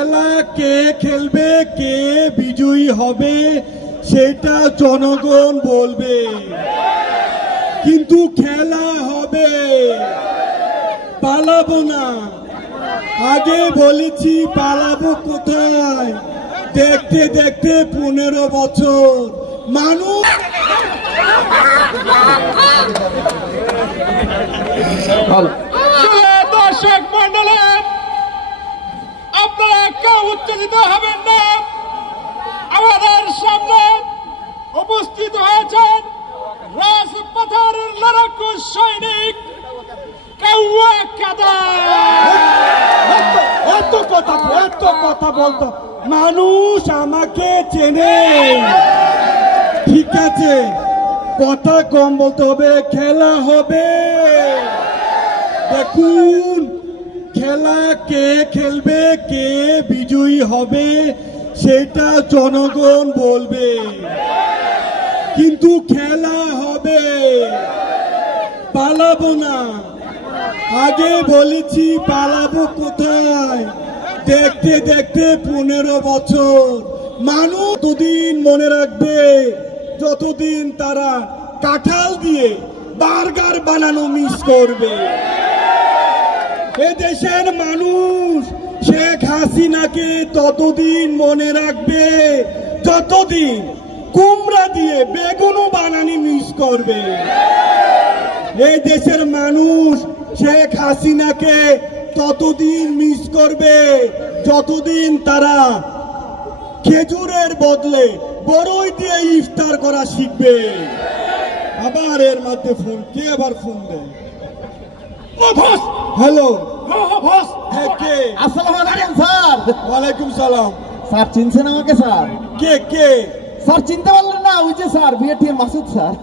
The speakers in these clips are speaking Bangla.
খেলা কে খেলবে, কে বিজয়ী হবে, সেটা জনগণ বলবে। কিন্তু খেলা হবে। পালাবো না। আগে বলেছি পালাবো কোথায়? দেখতে দেখতে পনেরো বছর। মানুষ প্রিয় উত্তেজিত হবেন না। আমাদের সামনে উপস্থিত হয়েছেন রাজপথের লড়াকু সৈনিক এত কথা এত কথা বলতো। মানুষ আমাকে চেনে। ঠিক আছে, কথা কম বলতে হবে, খেলা হবে। দেখুন খেলা কে খেলবে, কে বিজয়ী হবে, সেটা জনগণ বলবে। কিন্তু খেলা হবে। পালাবো না। আগে বলেছি পালাবো কোথায়? দেখতে দেখতে পনেরো বছর। মানুষ ততদিন মনে রাখবে, যতদিন তারা কাঁঠাল দিয়ে বার্গার বানানো মিস করবে। দেশের মানুষ শেখ হাসিনাকে ততদিন মনে রাখবে, যতদিন কুমড়া দিয়ে বেগুনও বানানি মিস করবে। এই দেশের মানুষ শেখ হাসিনাকে ততদিন মিস করবে, যতদিন তারা খেজুরের বদলে বড়ই দিয়ে ইফতার করা শিখবে। আবার এর মধ্যে ফোন, কে আবার ফোন দেয়? হ্যালো। হ্যাঁ আসসালামু আলাইকুম স্যার। ওয়ালাইকুম সালাম। স্যার চিনছেন আমাকে স্যার? কে কে? স্যার চিনতে পারলেন না ওই যে স্যার বিএটিএর মাসুদ স্যার।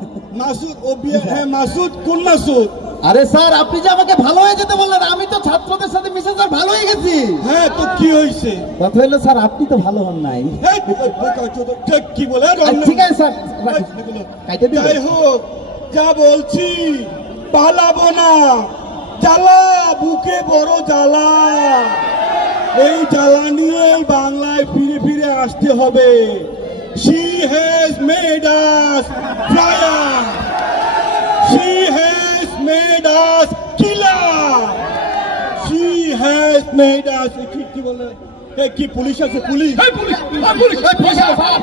মাসুদ ও বিয়ে হ্যাঁ মাসুদ কোন মাসুদ? আরে স্যার আপনি যে আমাকে ভালো হয়ে যেতে বললেন আমি তো ছাত্রদের সাথে মিশে স্যার ভালো হয়ে গেছি। হ্যাঁ তো কি হয়েছে কথা হলো স্যার আপনি তো ভালো হন নাই। কি বলে? আর ঠিক আছে স্যার যাই হোক যা বলছি পালাবো না। জ্বালা বুকে বড় জ্বালা। এই জ্বালা নিয়ে বাংলায় ফিরে ফিরে আসতে হবে। She has made us flyer she has made us killer she has made us কি কি বলে? এই কি পুলিশ আছে? পুলিশ। পুলিশ পুলিশ এই police sir sir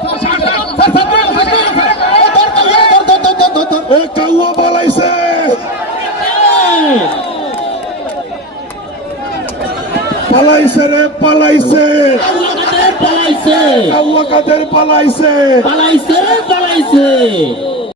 sir sir ধর, ধর, ধর, ধর, ধর, ধর। এ কাউয়া পালাইছে পালাইছে রে পালাইছে। পালাইছে? পালাইছে? পালাইছে পালাইছে।